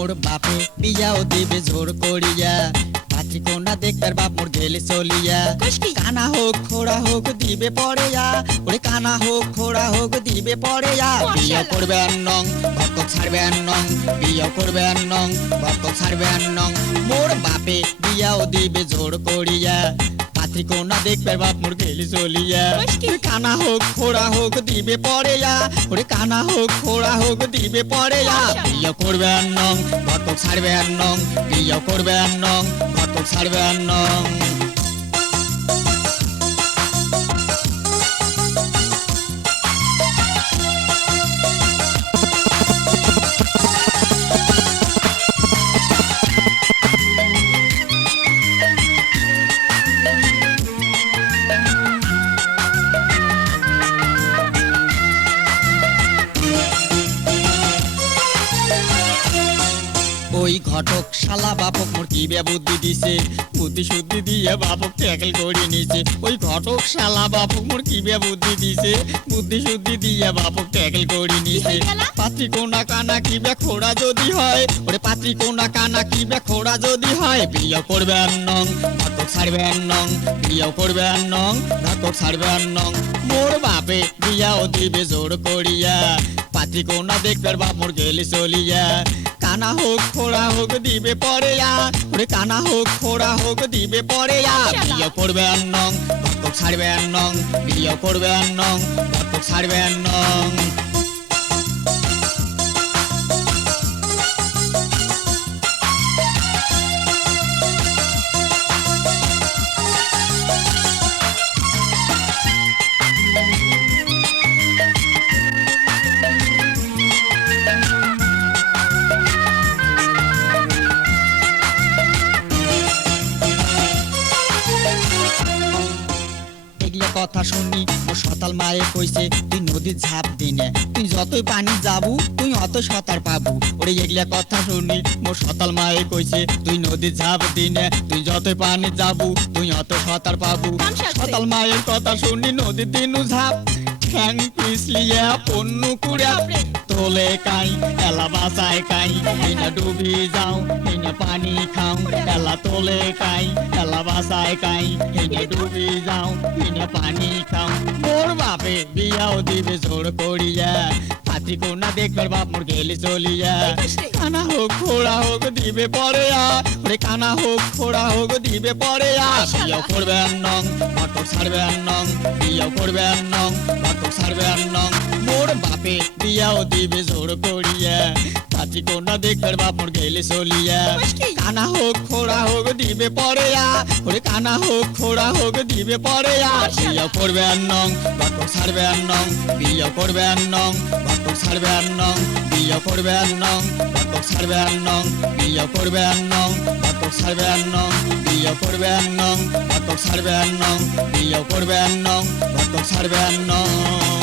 মোর বাপে বিয়াও দিবে জোর করিয়া। পাত্রী কোনা দেখতার বাপ মোর গেলে চলিয়া। কানা হোক খোড়া হোক দিবে পড়েয়া। ওরে কানা হোক খোড়া হোক দিবে পড়েয়া। বিয়া করবে আর নং ভক্ত ছাড়বে আর নং বিয়া করবে আর নং ভক্ত ছাড়বে আর নং। মোর বাপে বিয়াও দিবে জোর করিয়া। পাত্রী কোনা দেখবে বাপ মোর গেলি চলিয়া কানা হোক খোড়া হোক দিবে পড়েয়া। ওরে কানা হোক খোড়া হোক দিবে পড়েয়া। বিয়া করবে নং ঘটক ছাড়বে নং বিয়া করবে নং ঘটক ছাড়বে নং। ওই ঘটক শালা বাপক মোর কি বুদ্ধি দিছে? বুদ্ধি শুদ্ধি দিয়ে বাপক ট্যাকেল করে নিছে। ওই ঘটক শালা বাপক মোর কি বুদ্ধি দিছে? বুদ্ধি শুদ্ধি দিয়ে বাপক ট্যাকেল করে নিছে? পাত্রী কোনা কানা কি খোড়া যদি হয়? ওরে পাত্রী কোনা কানা কি খোড়া যদি হয়? বিয়ে করবে আর নং ঘটক ছাড়বে আর নং বিয়ে করবে আর নং ঘটক ছাড়বে আর নং। মোর বাপে বিয়াও দিবে জোর করিয়া পাত্রী কোনা দেখবে বাপ মোর গেলি চলিয়া। কানা হোক খোড়া হোক, দিবে পরে ওরে কানা হোক খোড়া হোক, দিবে পরে বিয়ে করবে আর নং ভক্ত ছাড়বে আর নং বিয়ে করবে আর নং ভক্ত ছাড়বে আর নং এগুলো কথা শুনি ও সতাল মায়ে কইছে তুই নদীর ঝাঁপ দিনে। তুই যতই পানি যাবু তুই অত সাঁতার পাবু। ওরে এগুলা কথা শুনি মো সতাল মায়ে কইছে তুই নদীর ঝাঁপ দিনে। তুই যতই পানি যাবু তুই অত সাঁতার পাবু। সাঁতাল সতাল মায়ের কথা শুনি নদীর দিনু ঝাঁপ। ঠ্যাং পিছলিয়া পন্নু কুড়া তোলে কাই, এলা বাসায় কাই হিনা ডুবি যাও হিনা পানি খাও, এলা তোলে কাই, এলা বাসায় কাই হিনা ডুবি যাও হিনা পানি খাও। মোর বাপে বিয়াও দিবে জোর করিয়া পাত্রী কোনা দেখবার বাপ মোর গেলে চলিয়া। কানা হোক ফোড়া হোক দিবে পরে আরে ওরে কানা হোক ফোড়া হোক দিবে পরে বিয়াও করবে আর নং মটক ছাড়বে আর নং বিয়াও করবে আর নং মটক ছাড়বে আর নং মোর বাপে বিয়াও দিবে জোর করিয়া। পাত্রী কোনা দেখবার বাপ মোর গেলি চলিয়া কানা হোক খোড়া হোক দিবে পরে ওরে কানা হোক খোড়া হোক দিবে পরে আ বিয়াও করবে আর নং মটক ছাড়বে আর নং বিয়াও করবে আর নং মটক ছাড়বে আর নং বিয়াও করবে আর নং মটক ছাড়বে আর নং বিয়াও করবে আর নং মটক ছাড়বে আর নং বিয়াও করবে আর নং মটক ছাড়বে আর নং বিয়াও করবে আর নং মটক ছাড়বে আর নং